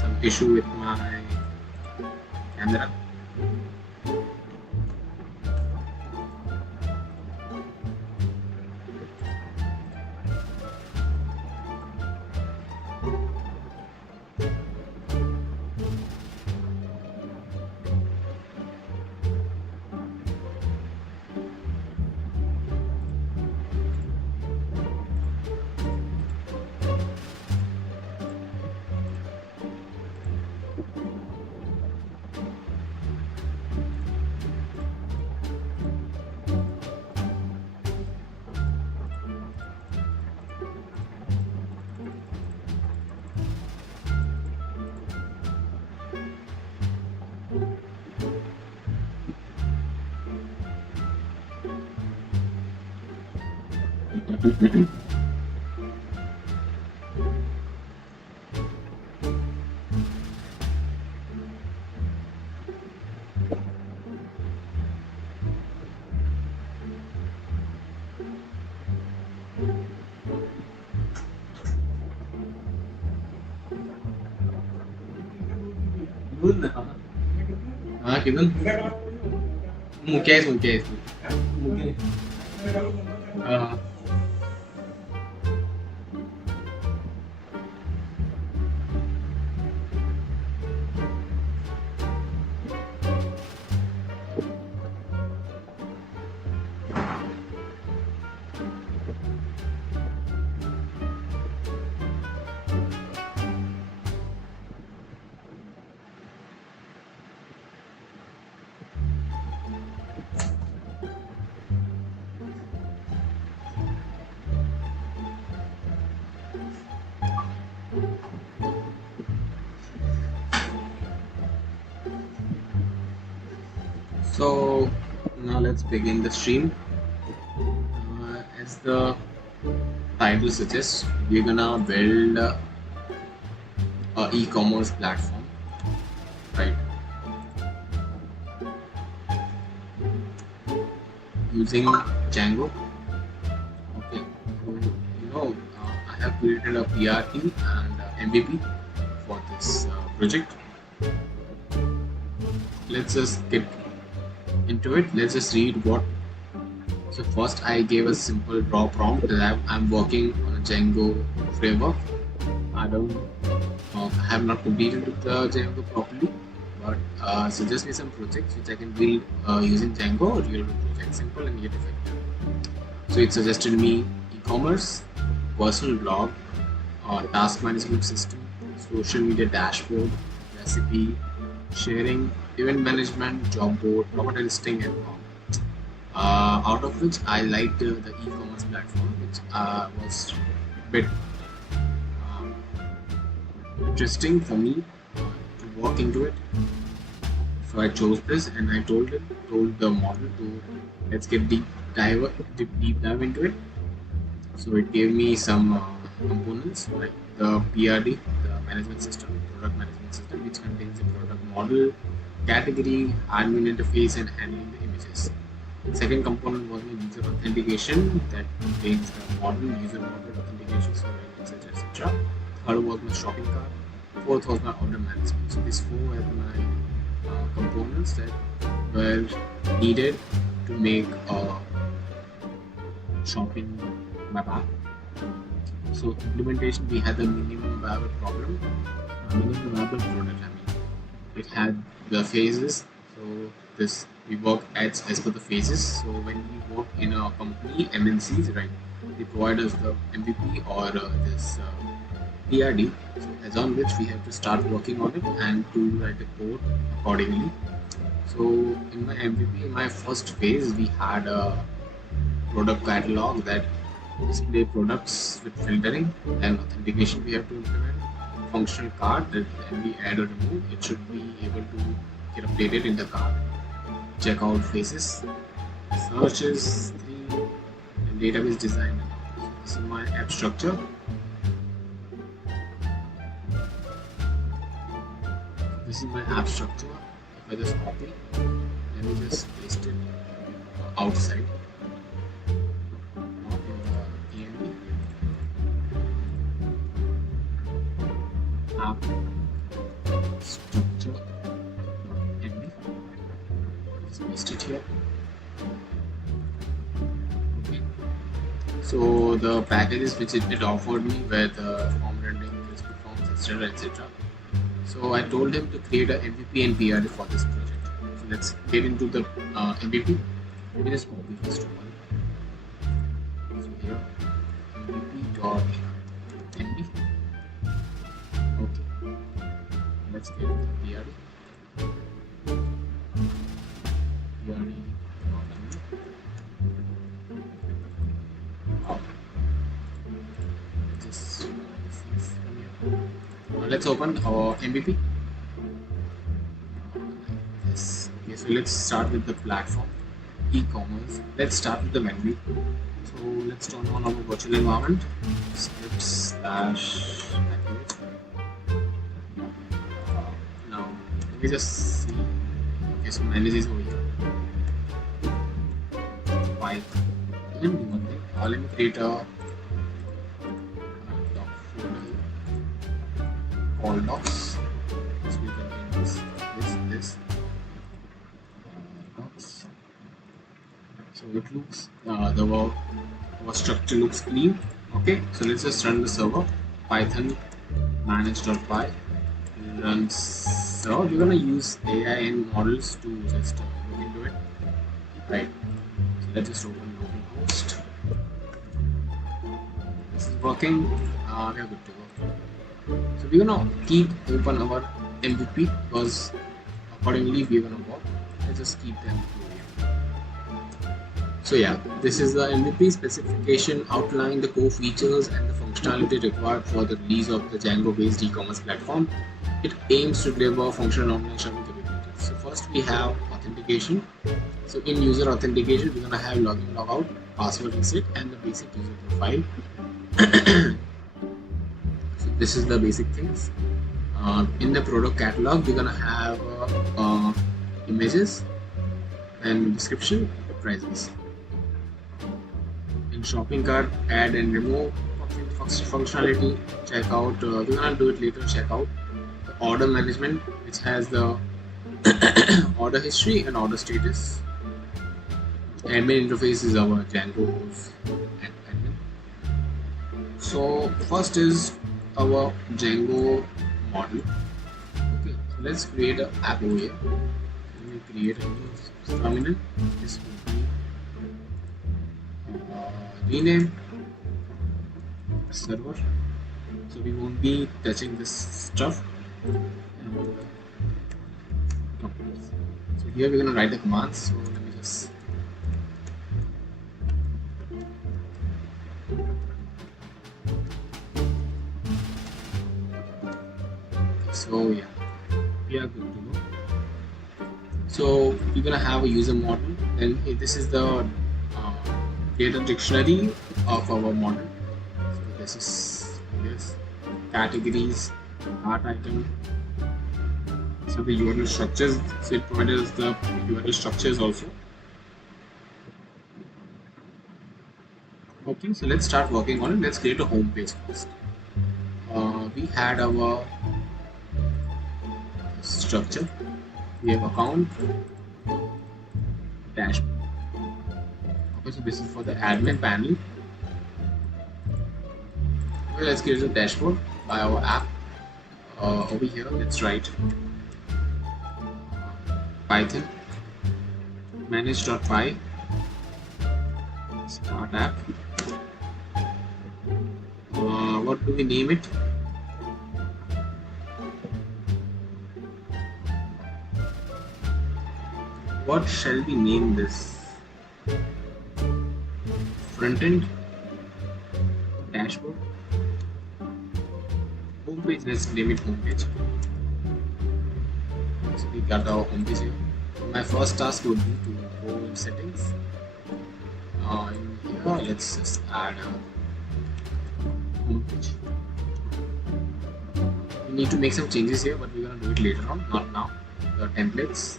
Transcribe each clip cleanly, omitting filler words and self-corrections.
some issue with my camera. हाँ किधर मुकेश हाँ So now let's begin the stream. As the title suggests, we're gonna build a e-commerce platform, right? Using Django. Okay, so I have created a PR team and MVP for this project. Let's just get into it. Let's just read what. So first I gave a simple raw prompt that I'm working on a Django framework. I have not completed the Django properly, but suggest me some projects which I can build using Django or real project, simple and yet effective. So it suggested me e-commerce, personal blog, task management system, social media dashboard, recipe, sharing, event management, job board, property listing, and more. Out of which I liked the e-commerce platform, which was a bit interesting for me to work into it. So I chose this and I told the model to let's get deep dive into it. So it gave me some components like the PRD, the management system, product management system, which contains a product model, category, admin interface, and handling the images. The second component was the user authentication that contains the model, user model authentication, so etc. Third was my shopping cart. Fourth was my order management. So these four were my components that were needed to make a shopping web app. So implementation, we had the minimum viable problem, minimum viable product. It had the phases. So this we work as per the phases. So when we work in a company, MNCs, right, they provide us the MVP or this PRD, so as on which we have to start working on it and to write the code accordingly. So in my MVP, in my first phase, we had a product catalog that display products with filtering and authentication we have to implement. Functional card that when we add or remove, it should be able to get updated in the card. Checkout phases, searches, and database design. So this is my app structure. This is my app structure. If I just copy, let me just paste it outside. Not in the PNB. Let's paste it here. Okay. So the packages which it offered me were the form rendering, crispy forms, etc., etc. So I told him to create a MVP and PRD for this project. So let's get into the MVP. Let me just copy first of all. So here MVP.mv. Okay. Let's get the PRD. Let's open our MVP. Yes. Okay, so let's start with the platform, e-commerce. Let's start with the menu. So let's turn on our virtual environment. Scripts / package. Now let me just see. Okay, so manage is over here. Python. Let me do one thing. Let me create a doc folder here. All docs. This will contain this docs. So it looks our structure looks clean. Okay, so let's just run the server. Python manage.py runs. So we're gonna use AI and models to just look into it. Right. So let's just open localhost. This is working. We are good to go. So we're gonna keep open our MVP because accordingly we're gonna work. Let's just keep them here. So yeah, this is the MVP specification outlining the core features and the functionality required for the release of the Django based e-commerce platform. It aims to deliver functional online shopping capabilities. So first we have authentication. So in user authentication we're gonna have login, logout, password reset and the basic user profile. This is the basic things. In the product catalog we're gonna have images and description, prices. In shopping cart, add and remove functionality, checkout, we're gonna do it later. Checkout, the order management which has the order history and order status. Admin interface is our Django's admin. So first is our Django model. Okay, so let's create an app over here. Let me create a new terminal. This will be rename server. So we won't be touching this stuff. So here we're gonna write the commands. So let me just so yeah, we are good to go. So we're gonna have a user model, and this is the data dictionary of our model. So this is categories, art item. So the URL structures. So it provides us the URL structures also. Okay, so let's start working on it. Let's create a home page first. We had our structure. We have account, dashboard. Okay, so this is for the admin panel. Okay, let's create a dashboard by our app. Over here, let's write Python manage.py start app. What do we name it? What shall we name this? Front end, dashboard, home page. Let's name it home page. So we got our home page here. My first task would be to go in settings. In here, let's just add a home page. We need to make some changes here, but we're gonna do it later on, not now. The templates.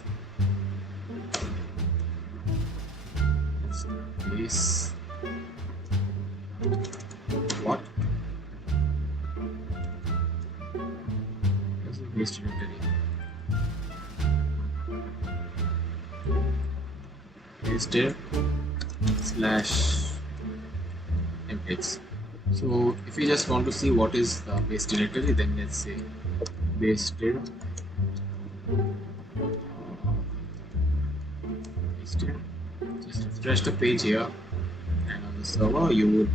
This what this is base directory. pasted slash templates. So if we just want to see what is the base directory, then let's say pasted pasted. Just refresh the page here, and on the server you would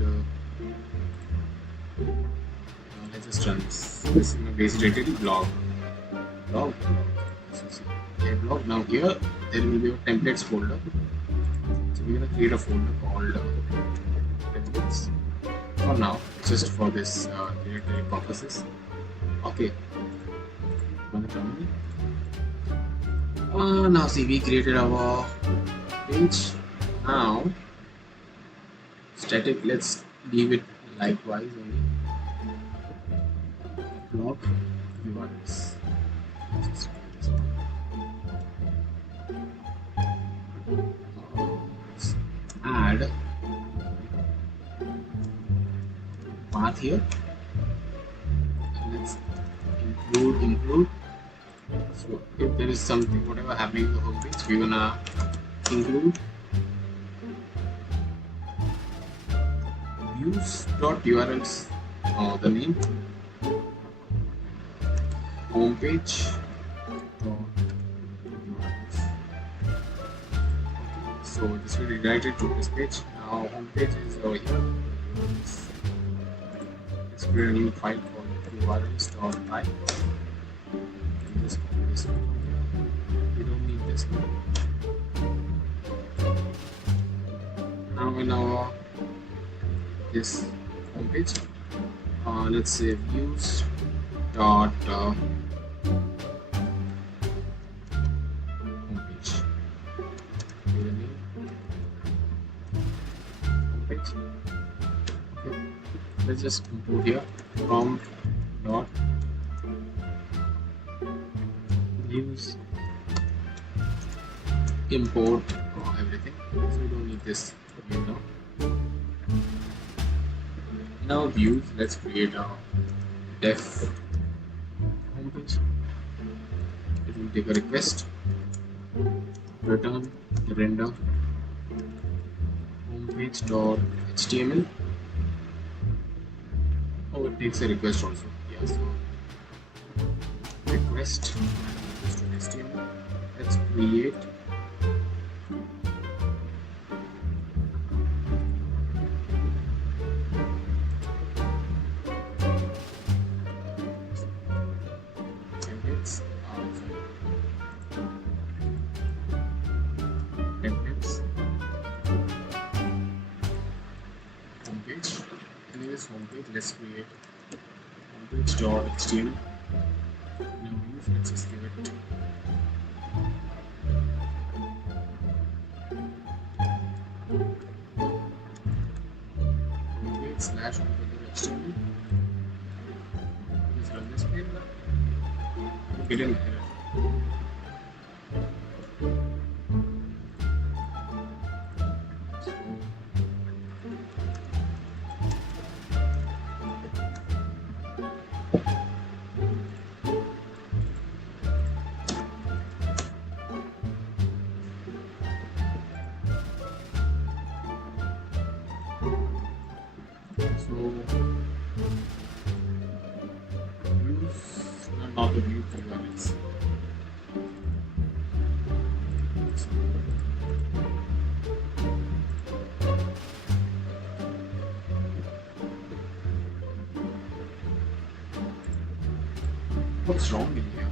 let's just run this. This is my base directory blog. Blog. Okay, blog. Now here there will be a templates folder. So we're gonna create a folder called templates. For now, just for this directory purposes. Okay. Now see, we created our page. Now static. Let's leave it likewise only. Blog URLs. Add path here. Let's include. So if there is something, whatever happening in the home page, we're gonna include views.urls, the name, homepage. So this will redirect it to this page. Now homepage is over here. Let's create a new file called urls.py. Just copy this one. We don't need this one. Now in our this homepage, let's say views dot homepage. Homepage. Okay. Let's just import here from dot views import everything. So we don't need this now. In our views, let's create a def homepage. It will take a request, return the render homepage.html. Oh, it takes a request also. Yeah, so request HTML. Let's create templates homepage. And in this homepage, let's create homepage.html. Let's just give it homepage slash HTML. Let's run this page now. Get an error. Not the view URLs. What's wrong in here?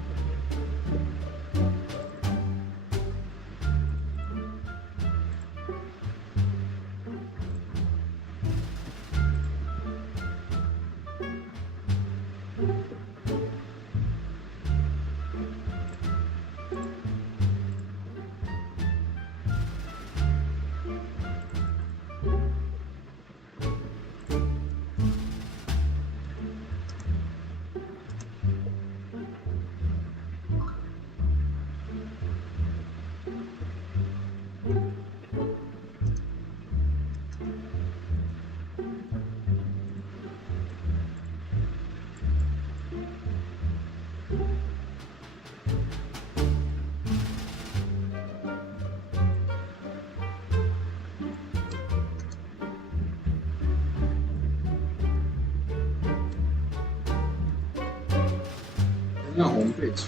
on your homepage.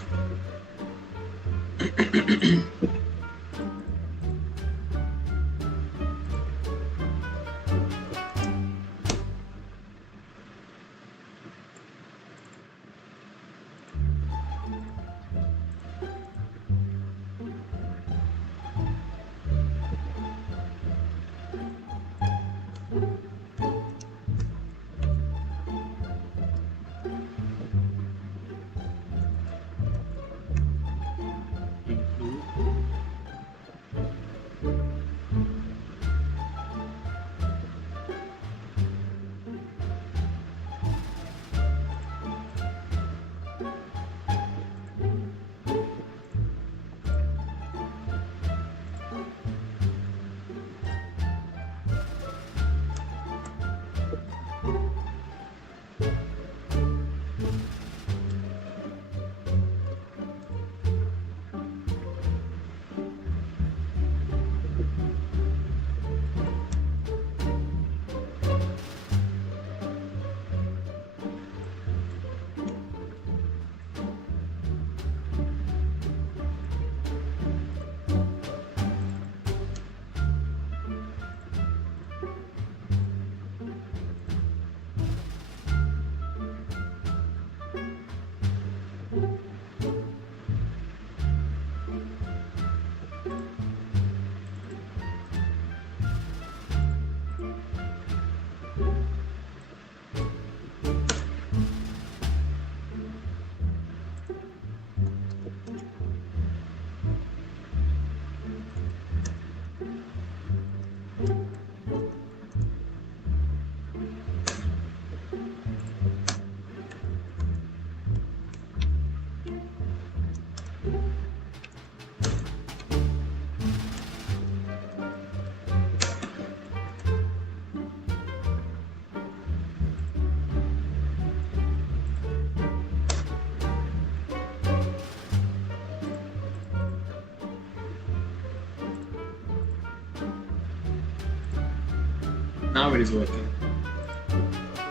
Now it is working.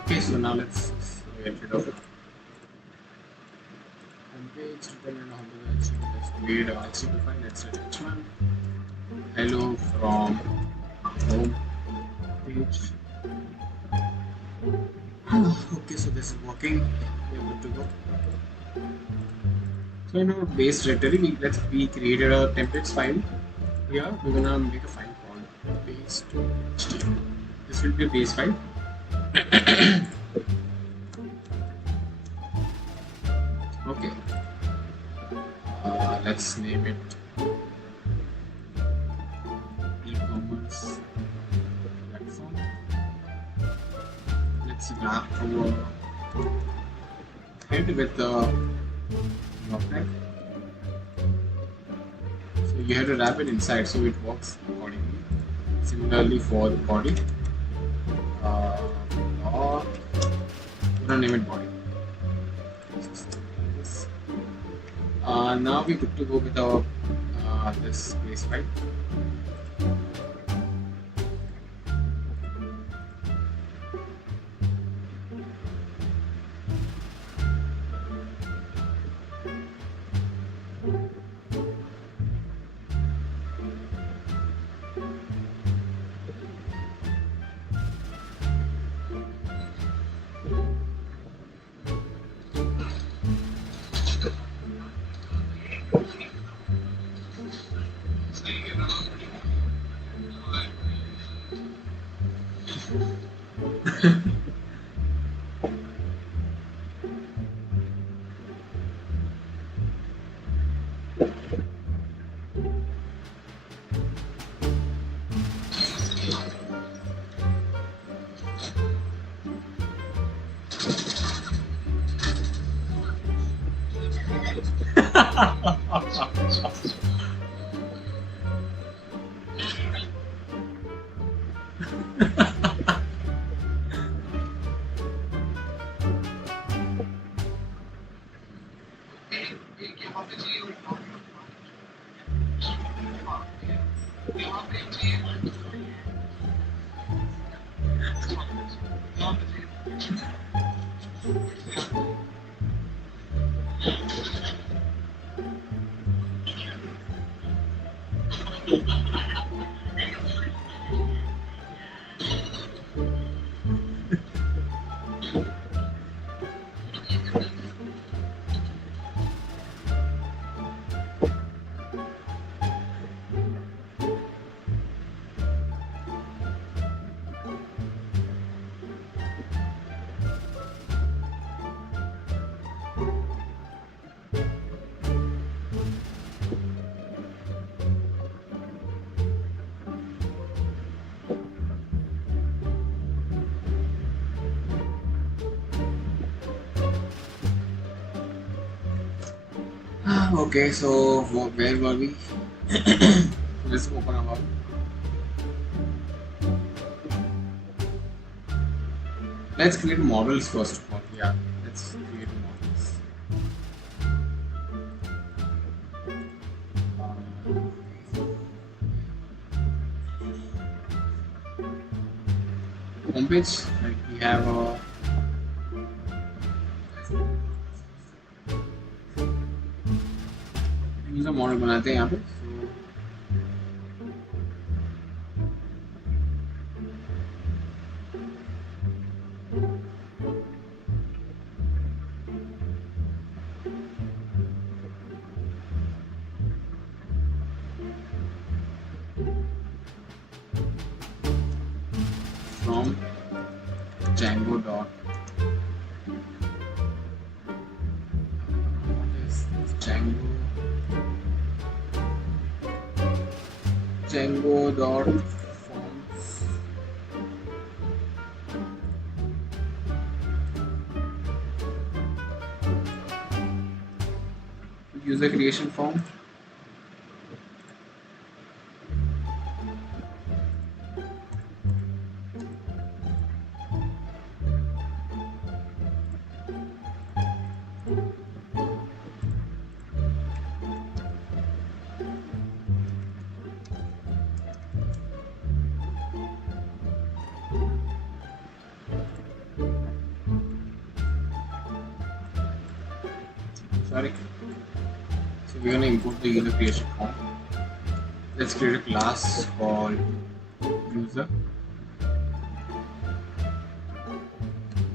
Okay, so now let's get rid of it. Homepage, return and homepage. Let's create a HTML file. Let's set h1. Hello from home page. Okay, so this is working. We're good to go. So in our base directory, we created a templates file. Here we're gonna make a file called base.html. This will be a base file. Okay. Let's name it e-commerce platform. Let's wrap our head with the tag. So you have to wrap it inside so it works accordingly. Similarly for the body. Or we're gonna name it body. Now we're good to go with our this base file. Okay, so where were we? Let's open our. Let's create models first of all. Yeah, let's create models. Homepage, like we have a user model बनाते हैं यहाँ पे. From Django dot Django dot forms user creation form. Sorry. So we're gonna import the user creation form. Let's create a class called user.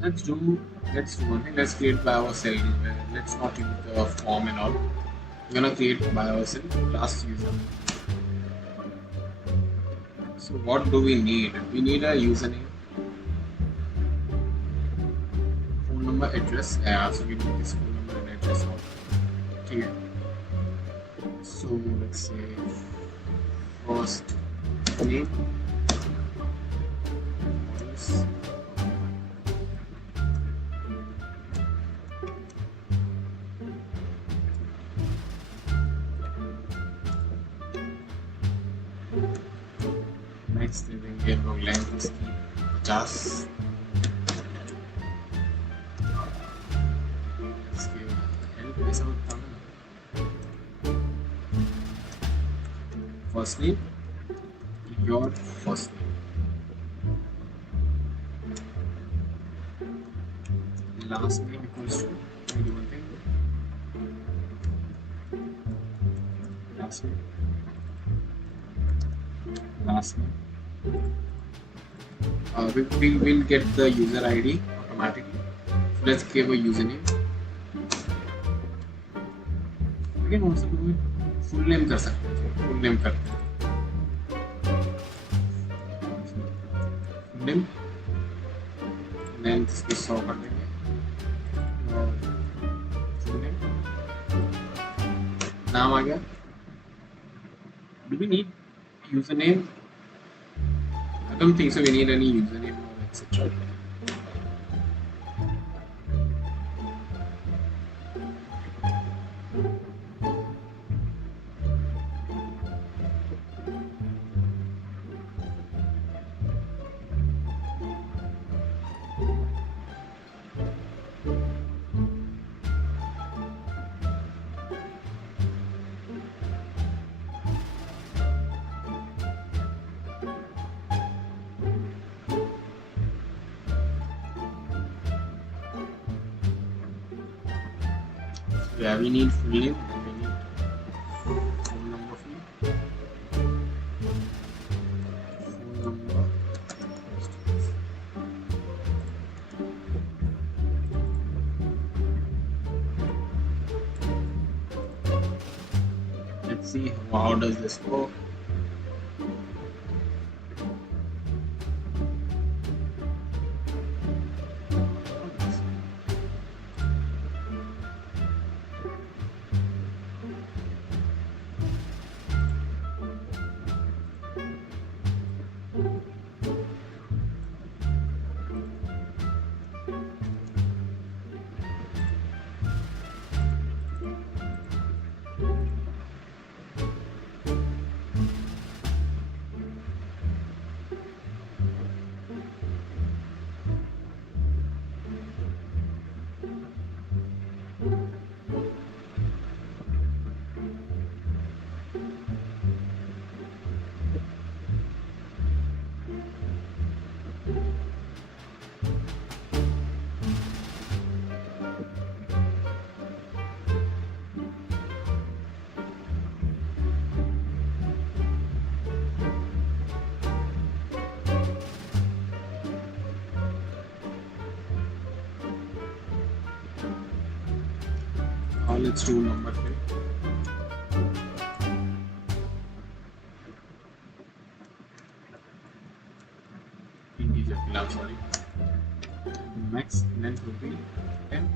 Let's do one thing. Let's create by ourselves. Let's not use the form and all. We're gonna create by ourselves class user. So what do we need? We need a username, phone number, address. Yeah, so we need this phone number and address. Okay. So let's say first name. Next we will go length is 50. Let's give help is out. First name, your first name. Last name equals to one thing. Last name. We will get the user ID automatically. So let's give a username. We can also do it full name कर सकते हैं. Full name करते हैं. Full name. Then इसको 100 कर देंगे. और full name. नाम आ गया. Do we need username? I don't think so. We need any username or etc. Yeah, we need full name and we need phone number field. see how does this work. Let's do number 3. Integer, I'm sorry. Max length will be 10.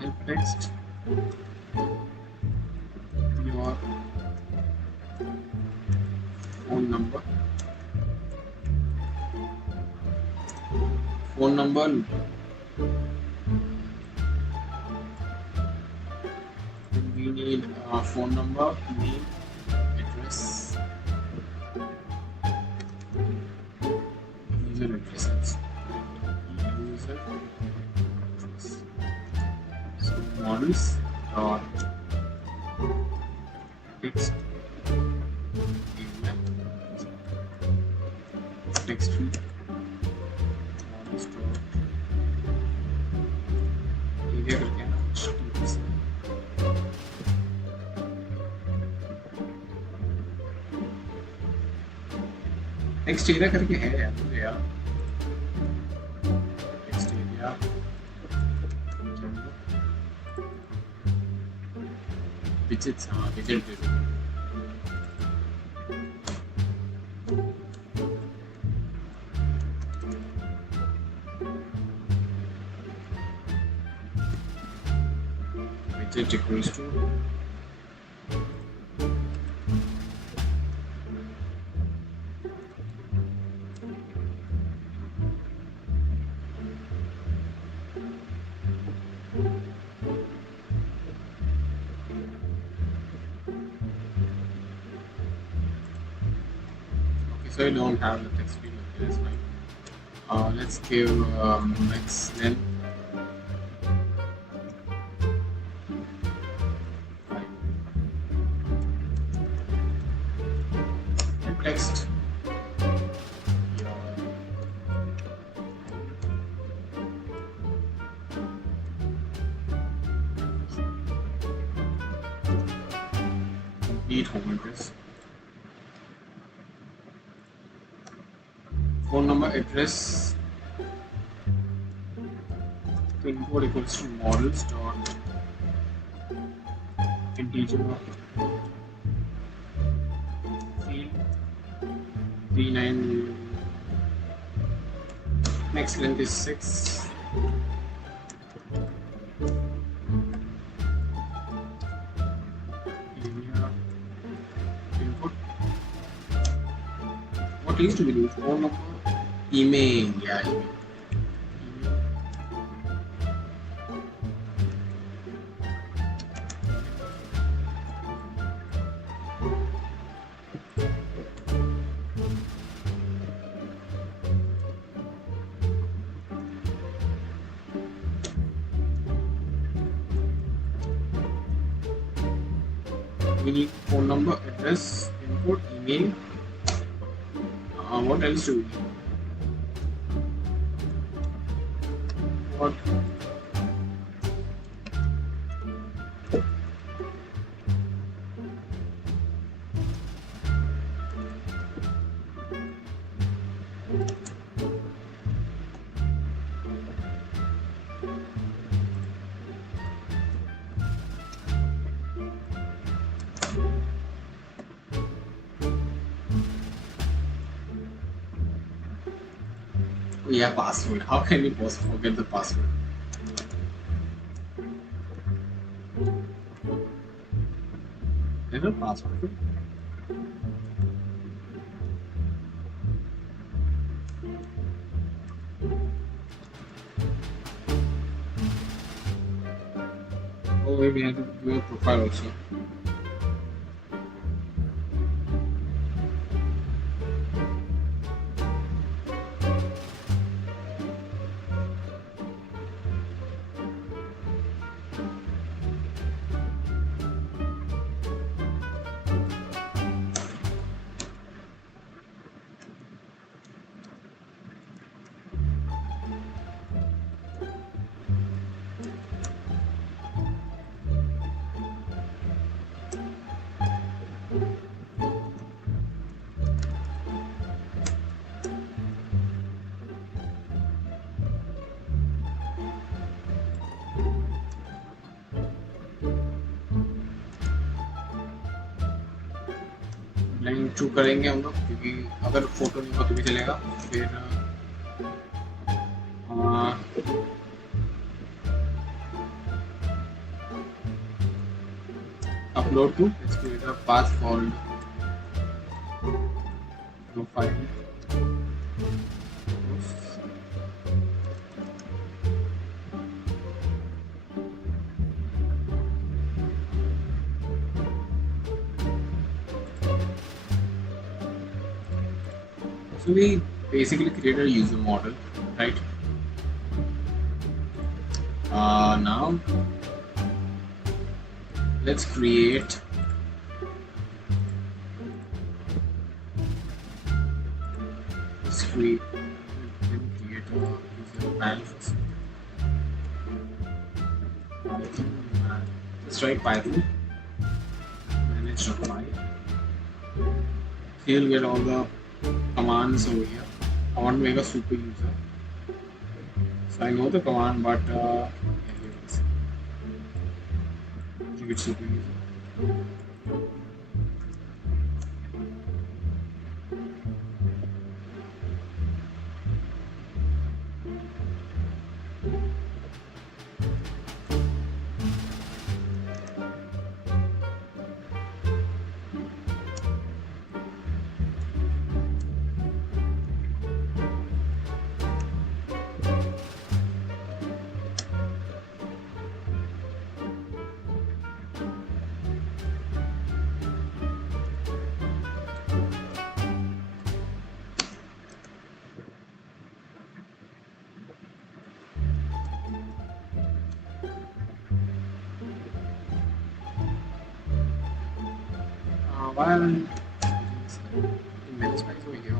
Help text your phone number. Phone number. We need a phone number, name, address, user addresses. User address. So models dot text text field models dot area करके ना text area करके है यार मुझे यार text area widgets हाँ विजेट विजेट equals to so I don't have the text field, okay, that's fine. Let's give max length 5. And text complete home address. Phone number, address, pin code equals to models dot integer field 39. Next length is 6. Area input. What used to be the phone number? Email, yeah, email. We need phone number, address, input, email. What else do we need? What? Oh yeah, password. How can you forget the password? There's a password. Oh, wait, we have to do a profile also. Line choose करेंगे हम लोग क्योंकि अगर photo नहीं हो तो भी चलेगा फिर upload to let's create a path called profile. So we basically create a user model, right? Now let's create a user panel first. Let's write Python manage.py. Here you'll get all the commands over here. I want to make a super user. So I know the command, but yeah, here it is. Give it super user. While in many space over here.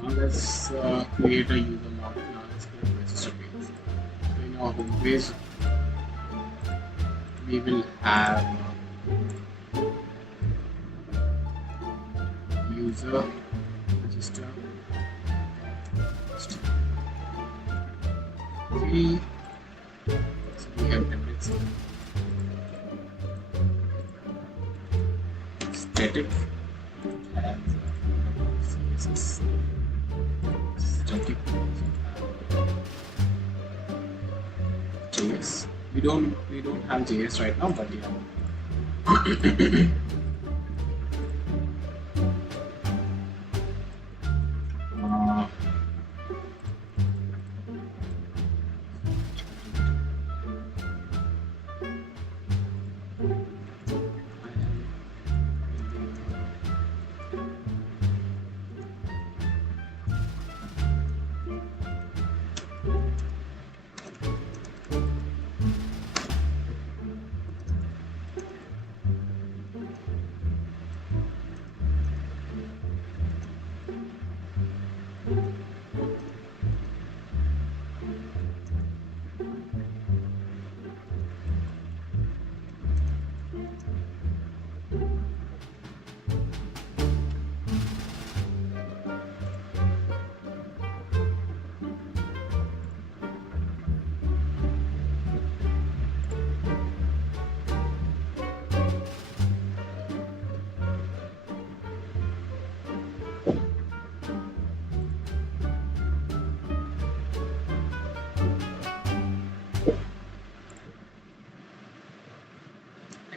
Now let's create a user model. Now let's create a register page. So in our home page, we will have user register. Okay. So we have templates. Static and CSS. Static JS. We don't have JS right now, but yeah.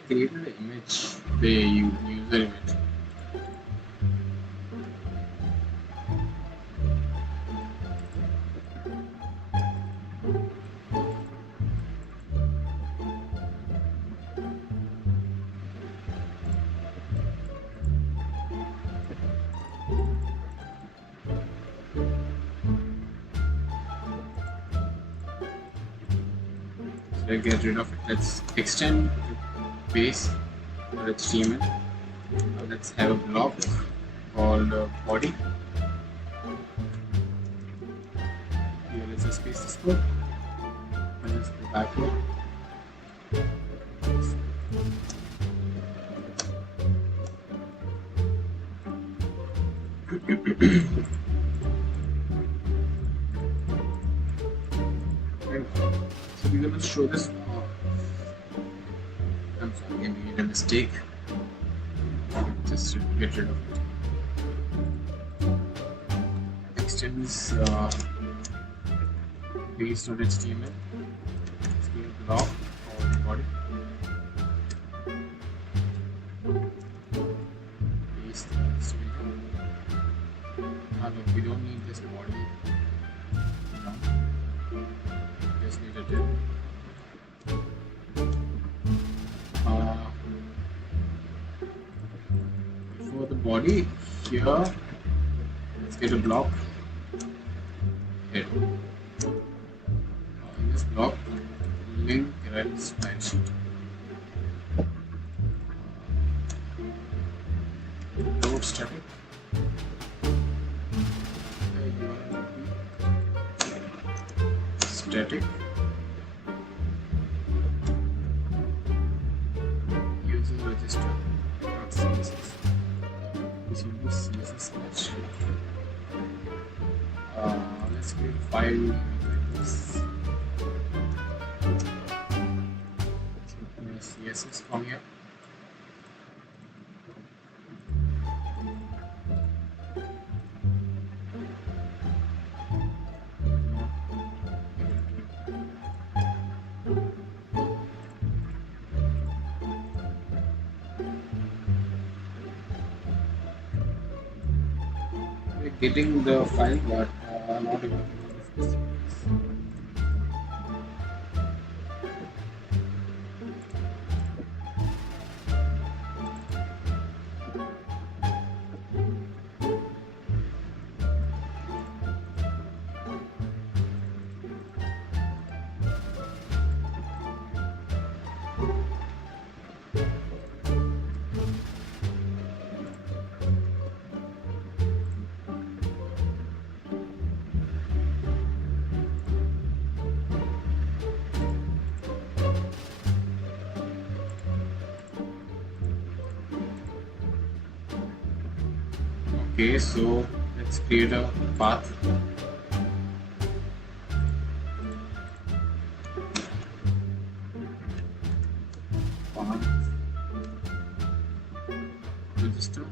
created an image, the user image. So let's get rid of it. Let's extend the base for HTML. Let's have a block called body. Here, let's just paste this code. And let's go back here. So we're gonna show this. I'm sorry, I made a mistake. Just to get rid of it. Extends based on HTML. Let's give a block or body. Paste this video. Look, we don't need this body. No. Just need a div. Before the body, here, let's get a block. Here. In this block, link red style sheet. Load static. Static. User register. CSS. This will be CSS match. Let's create a file like this. So CSS from here. Getting the file, but not able to do this. Okay, so let's create a path. Path register.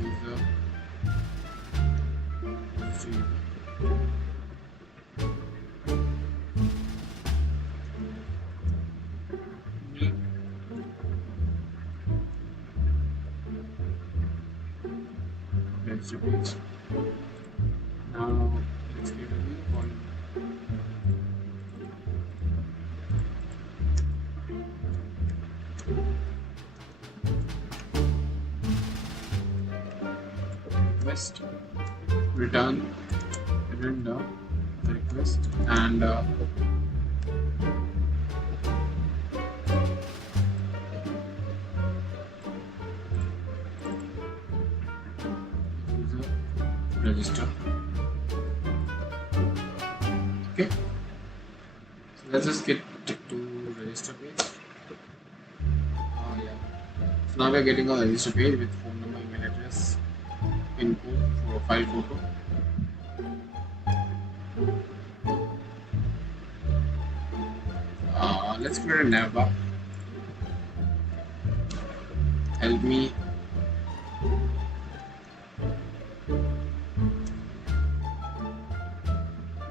User retriever. Register page. Now let's create a new point. Request, return the request, and user register. Okay, so let's just get to register page. Yeah. So now we are getting a register page with phone number, email address, info for file photo. Let's create a navbar. Help me.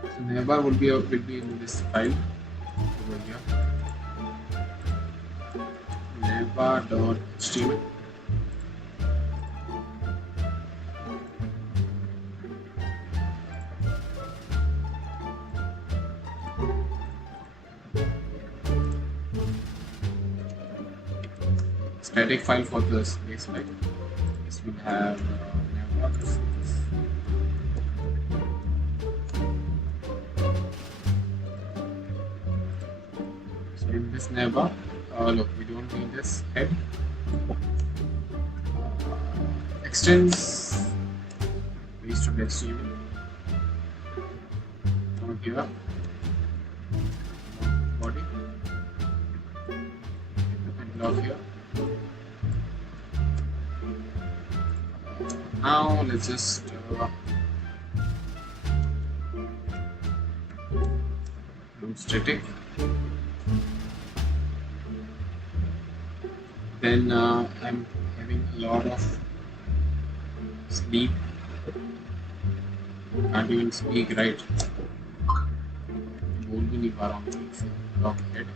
So navbar will be in this file over here, navbar.html. Static file for this base file. This will have navbar. So in this navbar, look, we don't need this head. Extends based on HTML. Down here, body, and log here. Now let's just do static. Then I'm having a lot of sleep. Can't even speak right. बोल भी नहीं पा रहा हूँ ठीक से. Log head.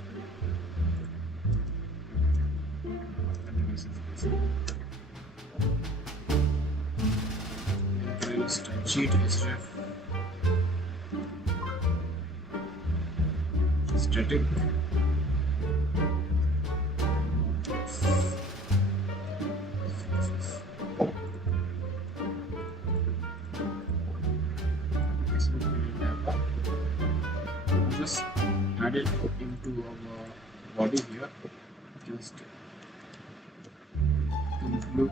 Sheet href static. Just add it into our body here. Just include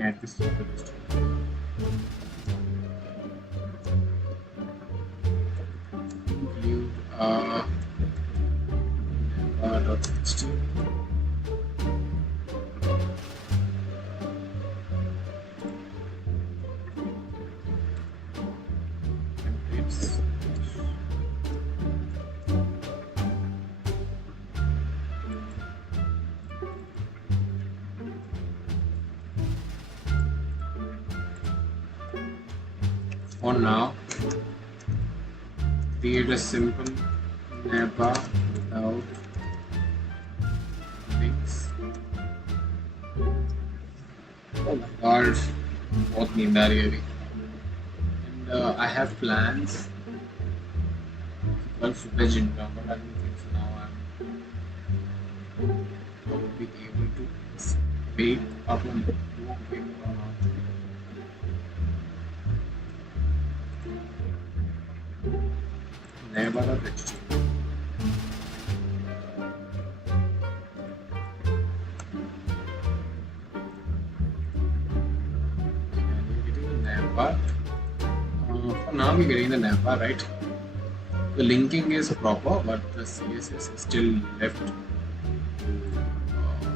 add this to the list. Include navbar.html. Templates. For now, create a simple navbar without links. Oh my god, बहुत नींद आ रही है अभी. And I have plans. Well, super jinka, but I don't think so now I will be able to wake up and do quick. navbar.html. Navbar. For now, we're getting the navbar, right? The linking is proper, but the CSS is still left.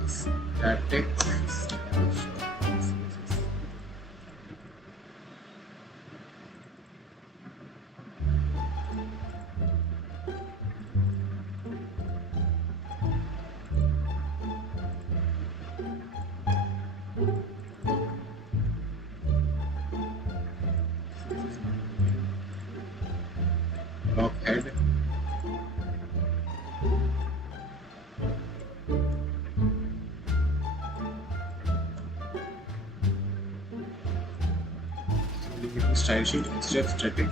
Static. Log head. Style sheet instead of static.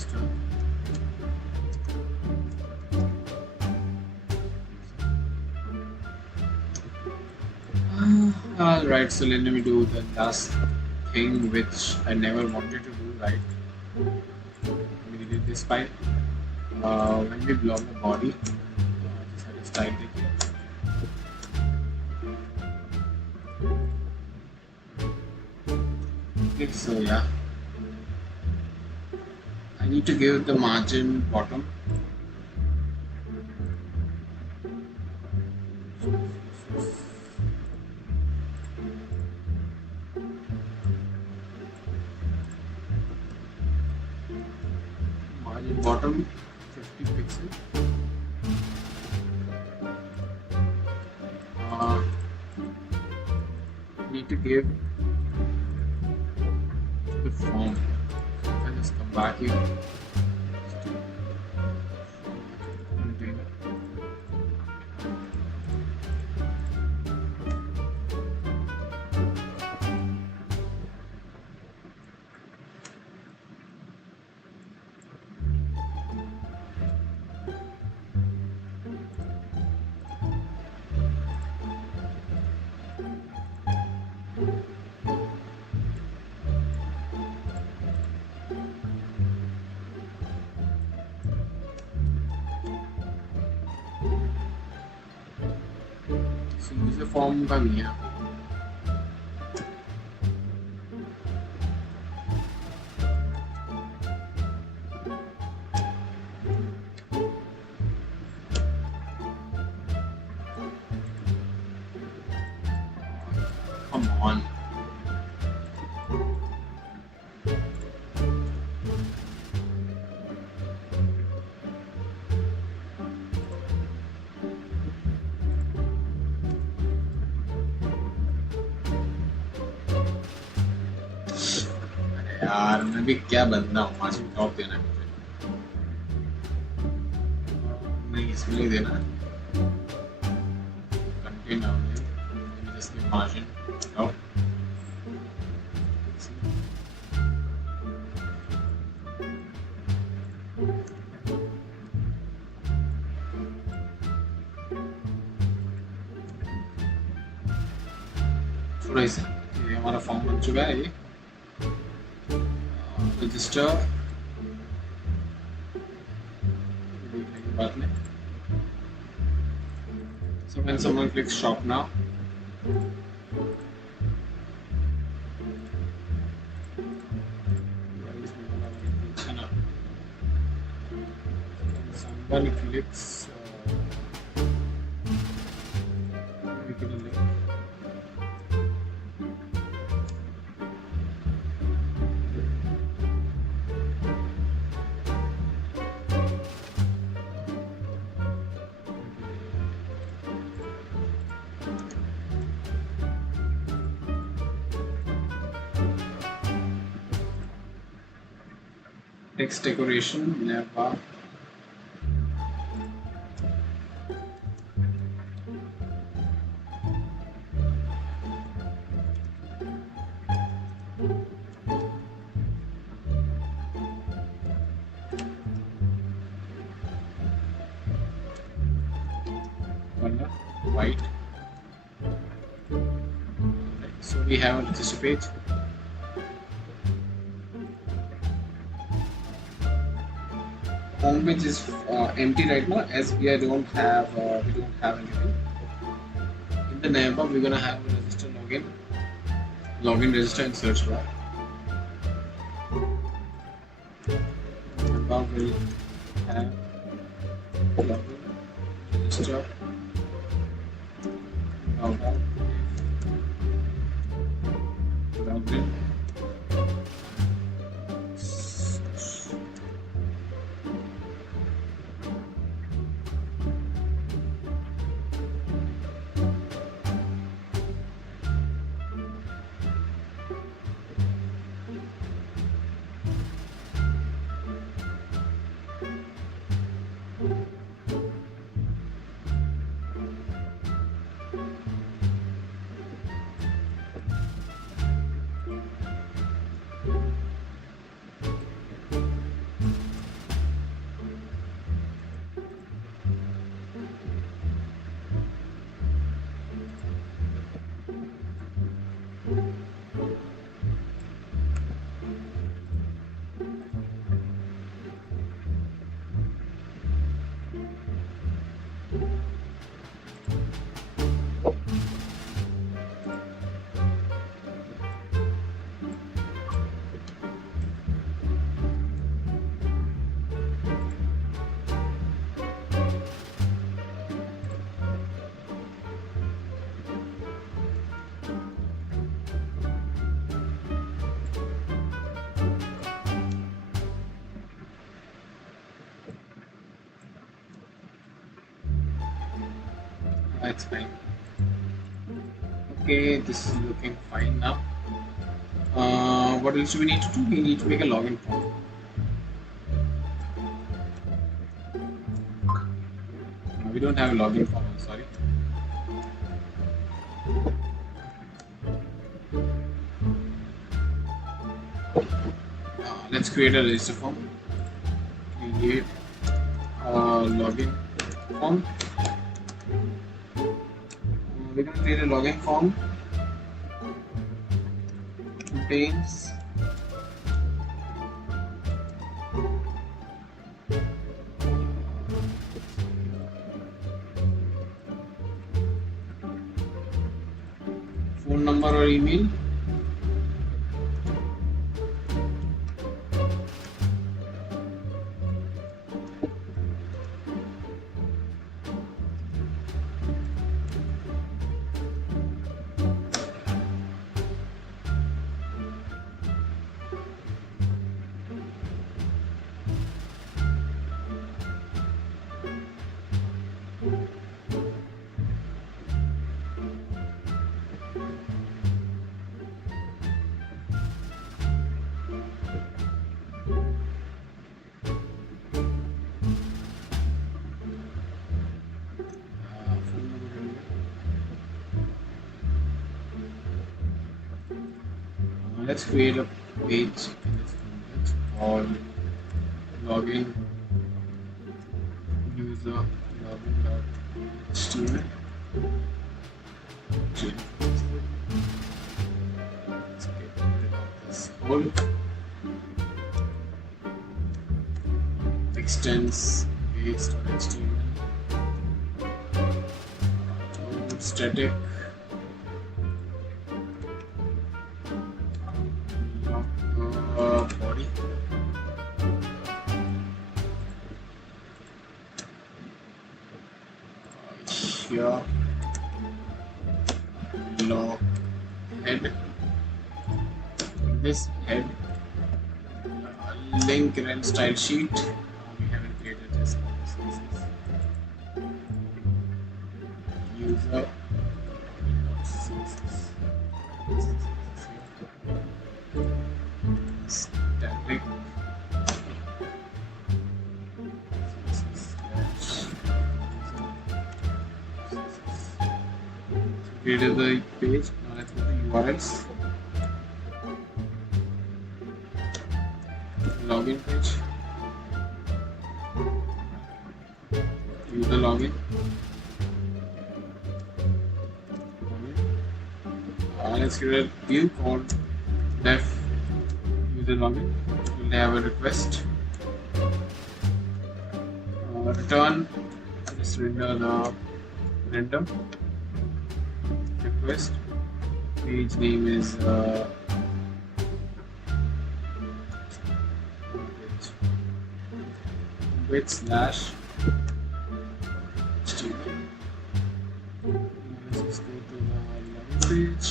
register. Alright, so let me do the last thing which I never wanted to do, right? We did this file. When we block the body, just have to style it here. Okay, so yeah, I need to give the margin bottom. Margin bottom 50 pixels. Need to give the form. So if I just come back here, container. So user form का भी है. Come on. यार मैं भी क्या बंदा हूँ, margin top देना है मुझे. नहीं, इसमें नहीं देना है. कंटेंट डाउन जिसमें मार्जिन टॉप. थोड़ा इसे ये हमारा फॉर्म बन चुका है. ये register देखने की बात नहीं. So when someone clicks shop now, someone clicks text decoration, never. White. Right. So we have a register page. Home page is empty right now as we don't have anything. In the navbar we're gonna have a register login register and search bar. Navbar will have login register. Login. That's fine. Okay, this is looking fine now. What else do we need to do? We need to make a login form. We don't have a login form, I'm sorry. Let's create a register form. Create a login form. We're going to create a login form. Contains phone number or email. Let's create a page called login user login.html. Let's get rid of this whole extends page.html. Static body. Here log head. This head link rent style sheet. We haven't created this. User static created the page. Now let's go to URLs. Login page. User login. Let's create a view called def user login. We'll have a request. Return. Just render the random request. Page name is with slash HTML. Let's just go to the login page.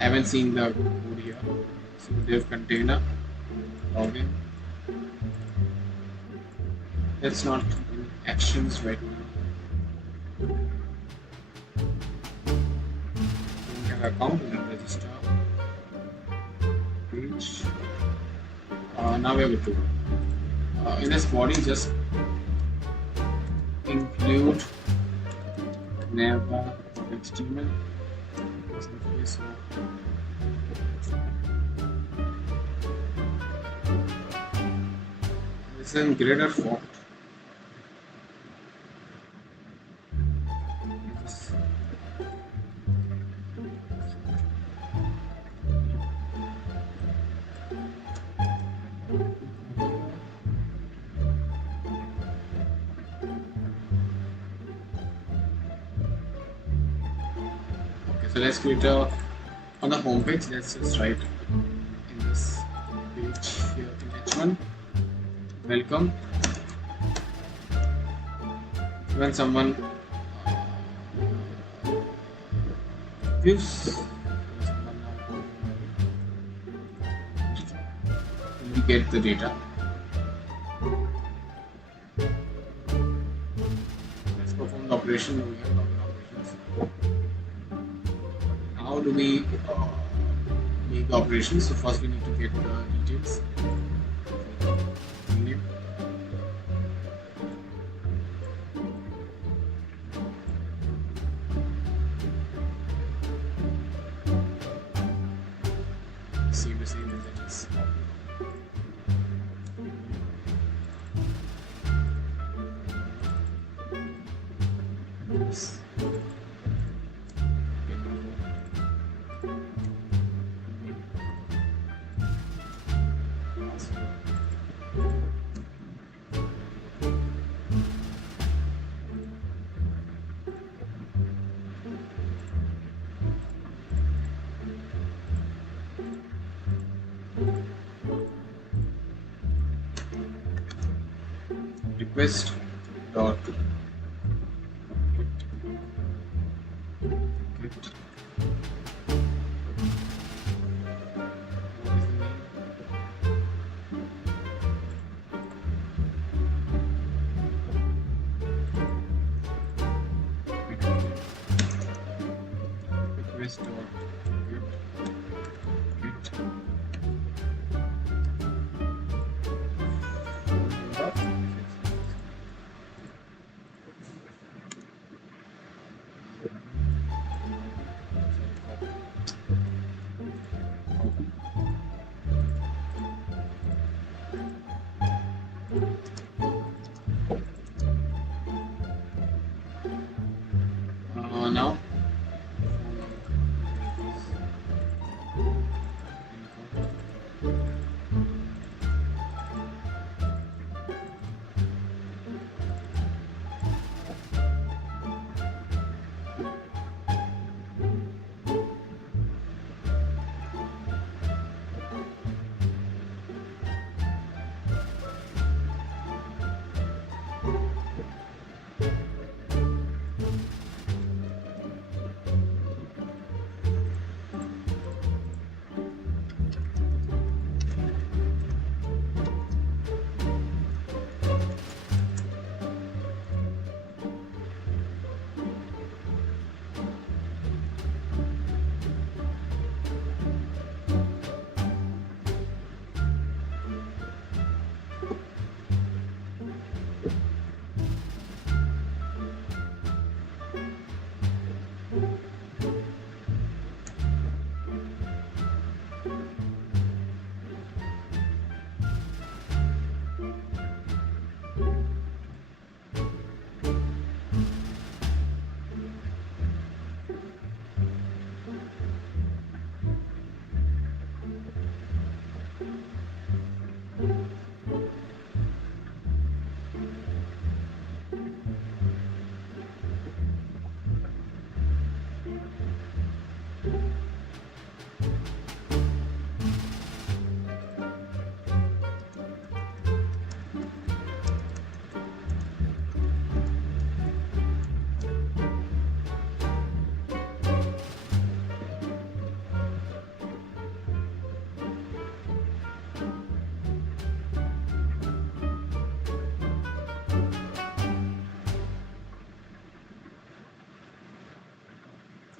I haven't seen the code here. So div container login. That's not in actions right now. We have account and register page. Now we have a tool. In this body, just include never HTML. So this is in greater font. So let's create a on the home page. Let's just write in this page here in H1, welcome. when someone gives we get the data. Let's perform the operation. We have login operations. How do we make the operations? So first we need to get the details. Name. Save the same as it is. Yes. Request dot get request dot now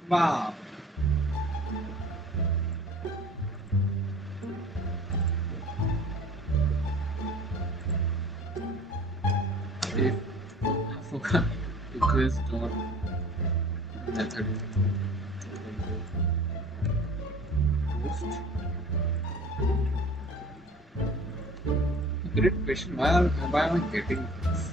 wow. If I forgot request dot method post. Great question. Why am I getting this?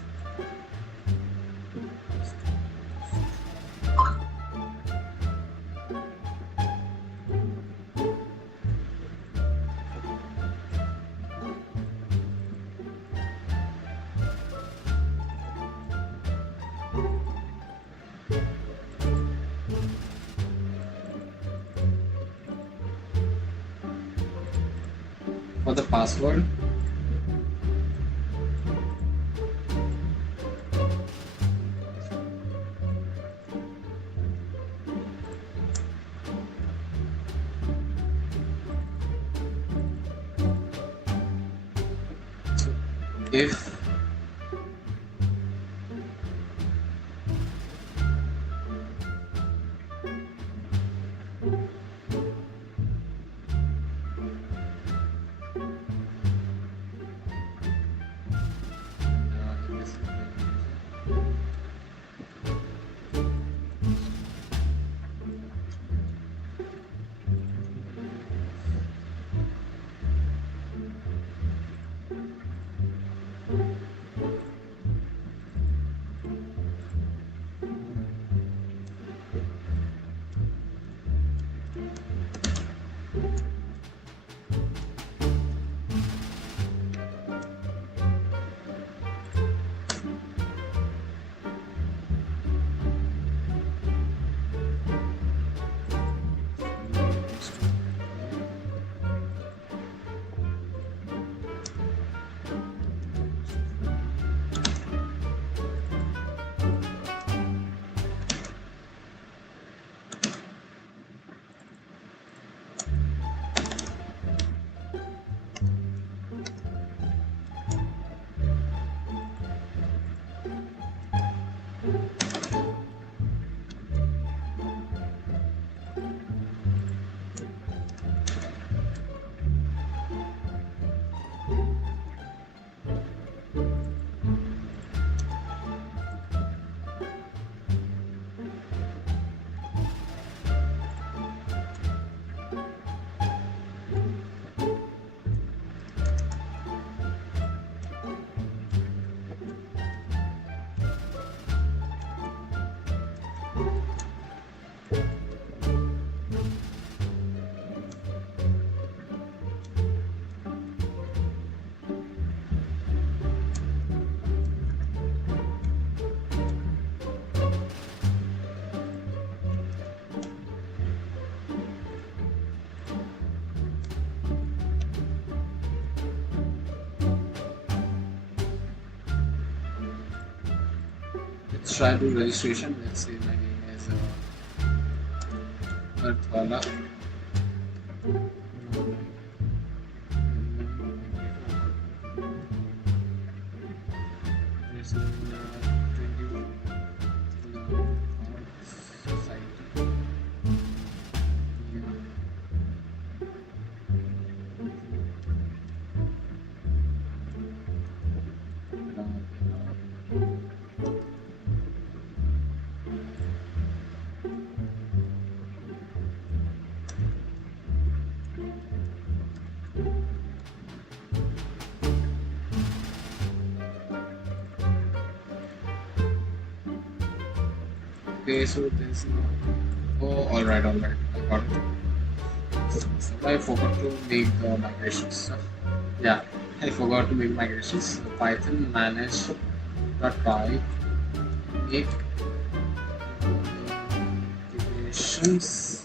For the password, if let's try to registration. Let's say my name is Arth Vala. This is 21 society. Okay, so there's no. Oh, alright, alright. I got it. So I forgot to make migrations. So, yeah, I forgot to make migrations. So Python manage.py make migrations.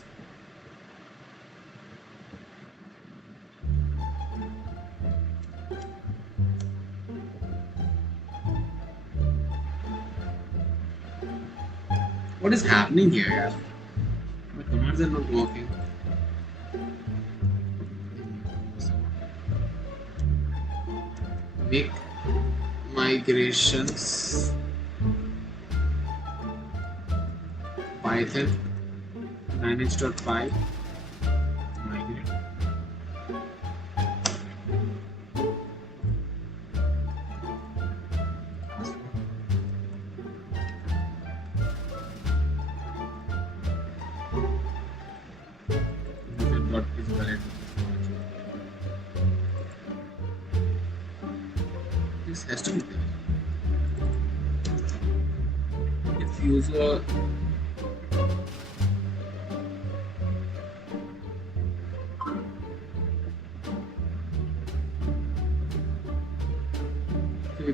What is happening here, guys? My commands are not working. Make migrations Python manage.py migrate. Dot is valid. This has to be there. If user we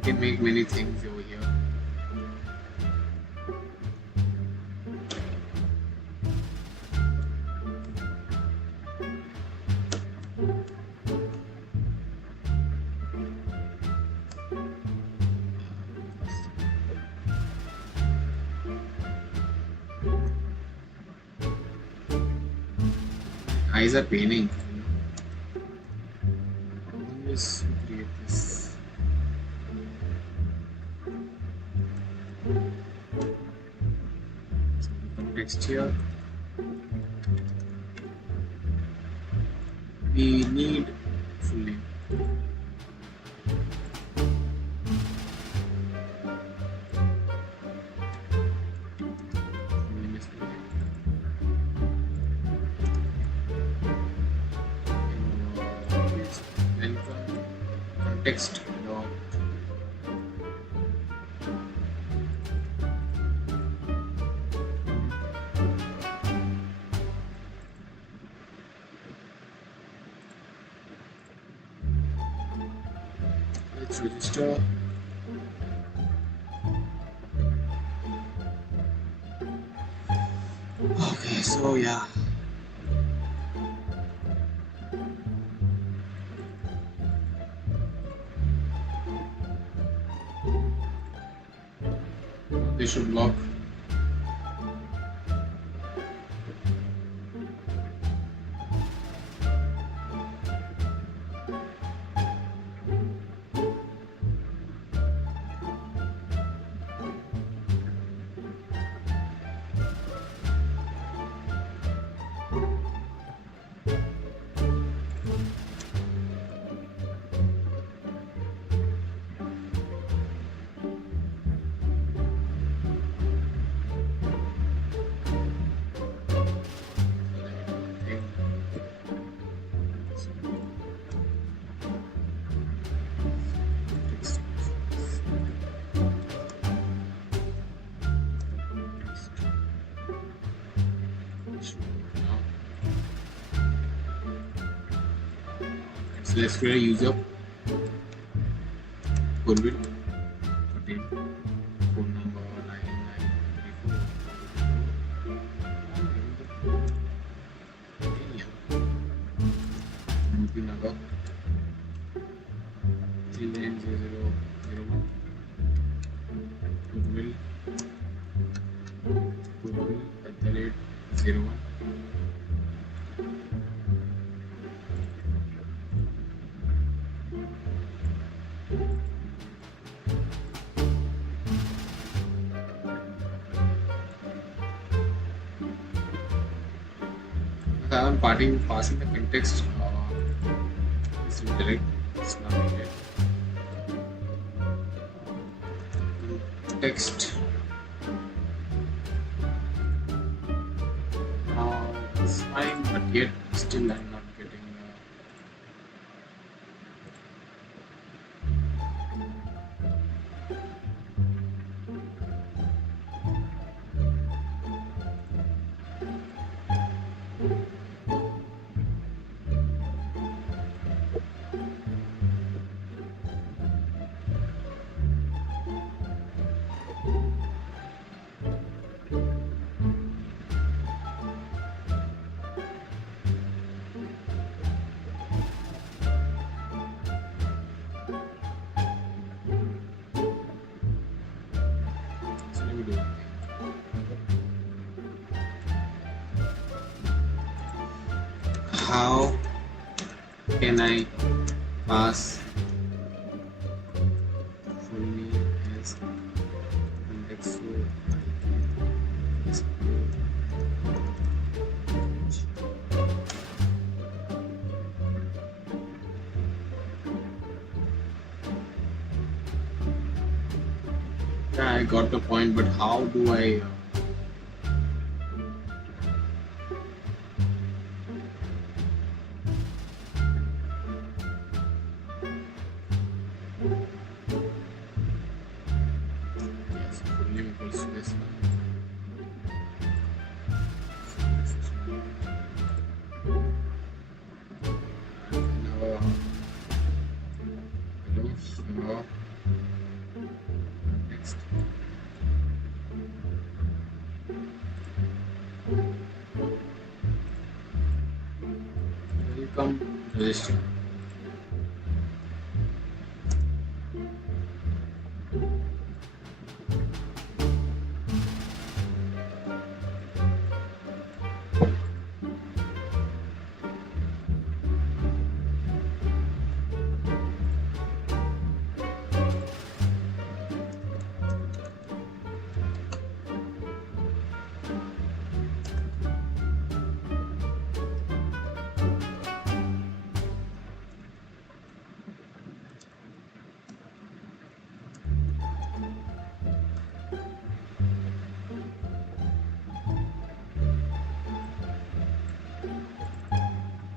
can make many things over here. Eyes are paining. Always create this. Next here, we need full name. Full name is welcome context dot let's register. Okay, so yeah. They should block. So let's create a user. Parul, Patel, phone number 9934. 390001. Parul @01. I'm passing the context. It's direct. It's not needed. Text. It's fine, but yet still I'm not getting. So let me do it. How can I pass full name as context so I can explore? Yeah, I got the point, but how do I? Yes, full name equals to this one. Now, hello, next. Welcome, register.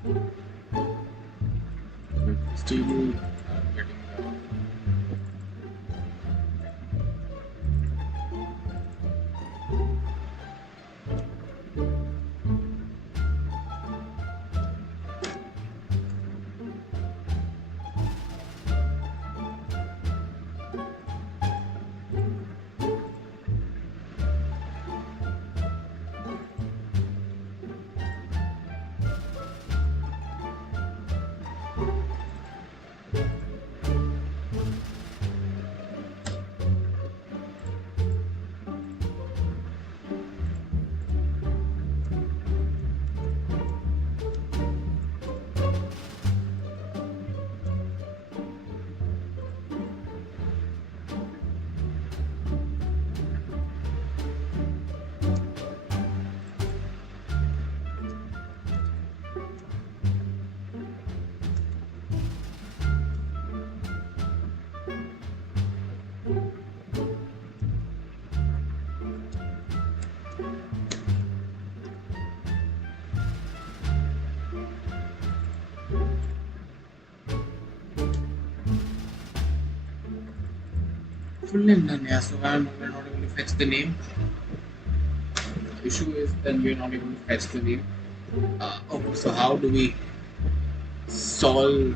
But still getting full name done, yeah. So we're not able to fetch the name. The issue is that we're not able to fetch the name. Okay, so how do we solve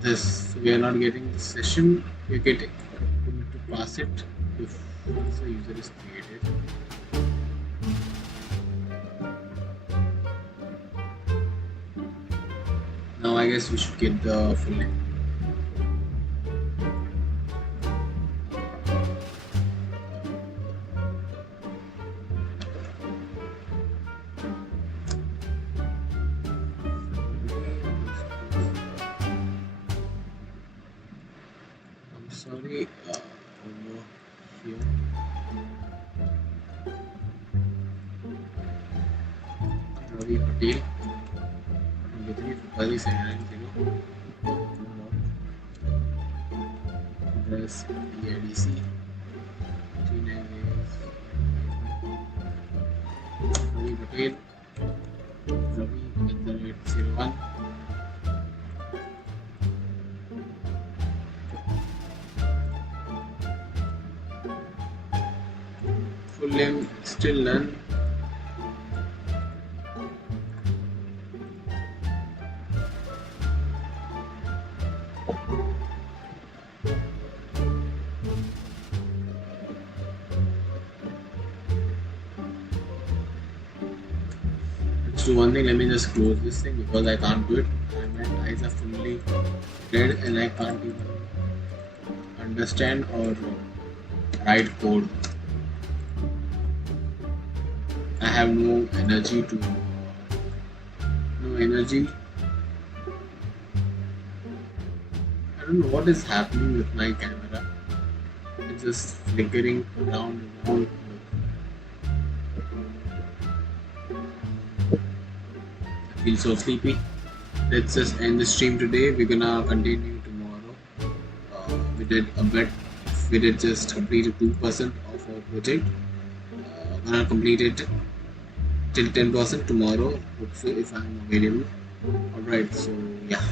this? So we are not getting the session. We're getting. We need to pass it if once the user is created. Now I guess we should get the full name. Sorry, over here. Ravi Patel, 23 February 790. Address EADC 39 Ravi Patel, Ravi@01. Full name still none. Let's do one thing. Let me just close this thing because I can't do it. And my eyes are fully red and I can't even understand or write code. I have no energy. I don't know what is happening with my camera. It's just flickering around and around. I feel so sleepy. Let's just end the stream today. We're gonna continue tomorrow. We did a bit. We did just complete 2% of our project. Gonna complete it till 10% tomorrow. Hope so if I'm available. Alright, so yeah.